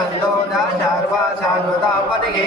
జయగత్య సంతోష శార్వా శాశ్వతాపదికి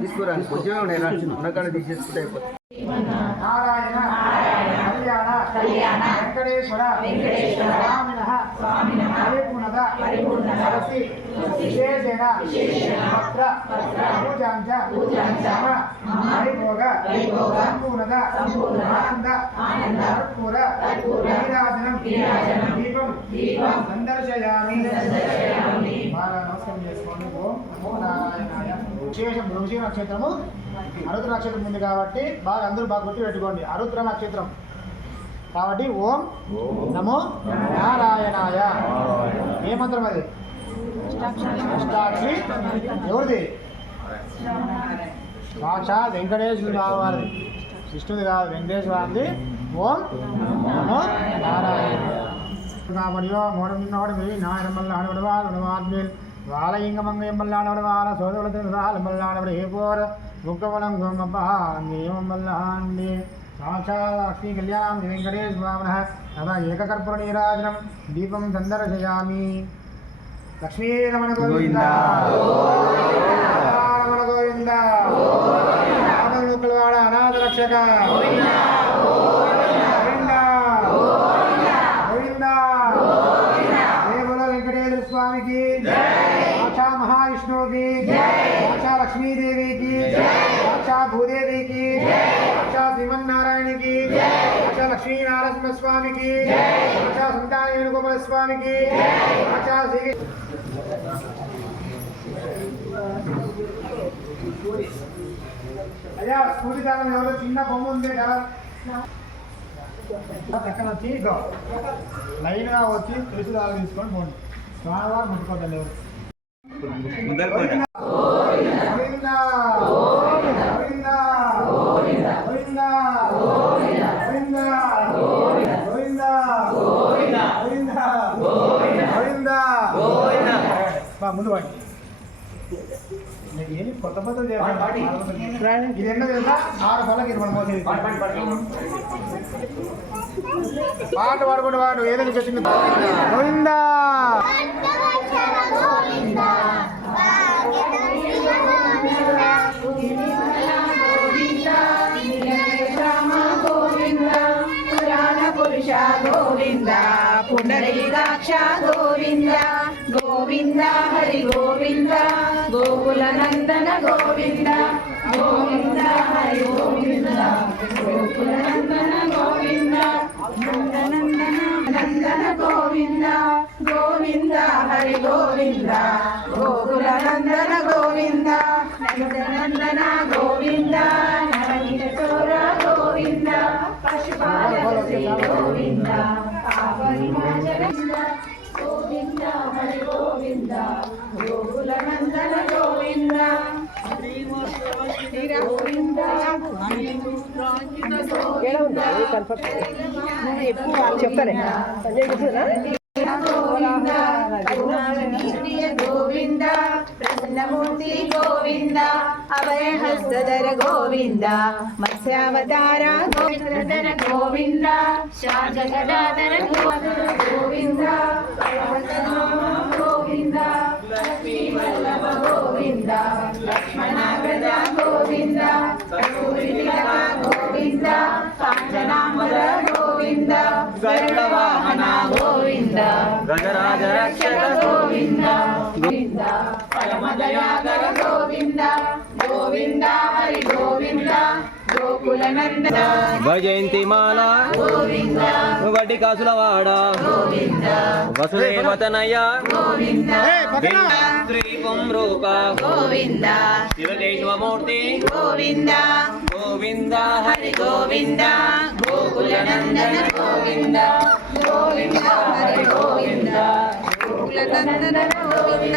తీసుకురా కొంచెమే ఉన్నాయి రా ఉన్నకాడ తీసేసుకుంటే అయిపోతుంది. నారాయణ కళ్యాణ కళ్యాణ వెంకటేశ్వర వెంకటేశ్వర స్వామిన పరిపూర్ణత విశేషణ పత్ర మమ హరిభోగ సంపూర్ణత ఆనంద కర్పూర నీరాజనం దీపం సందర్శయామి బాగా నమస్కారం చేసుకోండి ఓం నమో నారాయణాయ విశేషం ఋషి నక్షత్రము అరుద్ర నక్షత్రం ఉంది కాబట్టి బాగా అందరూ బాగా గుర్తు పెట్టుకోండి అరుద్ర నక్షత్రం కాబట్టి ఓం నమో నారాయణాయ ఏ మంత్రం అది అష్టాక్షి ఎవరిది సాక్షాత్ వెంకటేశ్వరుడు కావాలి విష్ణుది కాదు వెంకటేశ్వరాది ఓం నమో నారాయణ. కాబడియో మూడమిన్నోడు మీ నాయనమల్ల ఆడవడవా ఉడవాద్మేల్ వాలయింగమంగయమ్మల్లాడవడవాల సోదరుడు ఏ పోర ముక్కవలం గోమపాండి సాక్షాత్ లక్ష్మీ కళ్యాణం వెంకటేశ్వర తదా ఏకకర్పూర నీరాజనం దీపం సందర్శయామి లక్ష్మీరమణ గోవింద రమణ గోవింద రామముక్కలవాడ అనాథ రక్షక స్వామికి సాక్షా సంతాన వేణుగోపాల స్వామికి సాక్షా శ్రీ అయ్యా స్కూటీ దాని ఎవరో చిన్న బొమ్మ ఉంది కదా. పక్కన వచ్చి? ఇగో లైన్గా వచ్చి తెలుసు దాకా తీసుకొని పోండి. స్వామివారు ముట్టుకోదండి ఎవరు గోవిందా! గోవిందా! గోవిందా! గోవిందా! గోవిందా! గోవిందా! బా, ముందు వాడి. ఏంటి కొత్త కొత్త ఇది ఎన్నో తెలుసా? ఆరు పళ్ళకి ఇది మనం మోసేది పాట పాడుకుంటూ వాడు ఏదైనా వచ్చింది గోవిందా పురుష గోవింద! పుండరీకాక్ష గోవింద? గోవింద హరి గోవింద గోకుల నందన గోవింద గోవింద హరి గోవింద గోకుల నందన గోవింద నందనందన నందన గోవింద గోవింద హరి గోవింద గోకుల నందన గోవింద నందనందన గోవింద నవనీత చోర గోవింద పశుపాలక శ్రీ గోవింద పాపవినాశన గోవింద హరి గోవింద. గోకుల నందన గోవింద. గోవింద. చెప్తానే సంజయ్ కూర్చున్నా గోవింద. కరుణానిధియ గోవింద. ప్రసన్నమూర్తి గోవింద అభయహస్తధర గోవింద మత్స్యావతార గోవిందర గోవింద శాజగదాధర గోవింద గోవింద లక్ష్మీవల్లభ గోవింద లక్ష్మణాగ్రజ గోవింద కస్తూరితిలక గోవింద కాంచనాంబర గోవింద గరుడ వాహన గోవింద గజరాజ రక్షక గోవింద పరమదయాకర గోవింద గోవింద హరి గోవింద వైజయంతి మాల గోవింద వడ్డి కాసుల వాడ గోవింద వసుదేవతనయ గోవింద శ్రీపం రూప గోవింద శివకేశవమూర్తి గోవింద గోవింద హరి గోవింద గోకుల నందన గోవింద గోవింద హరి గోవింద గోకుల నందన గోవింద.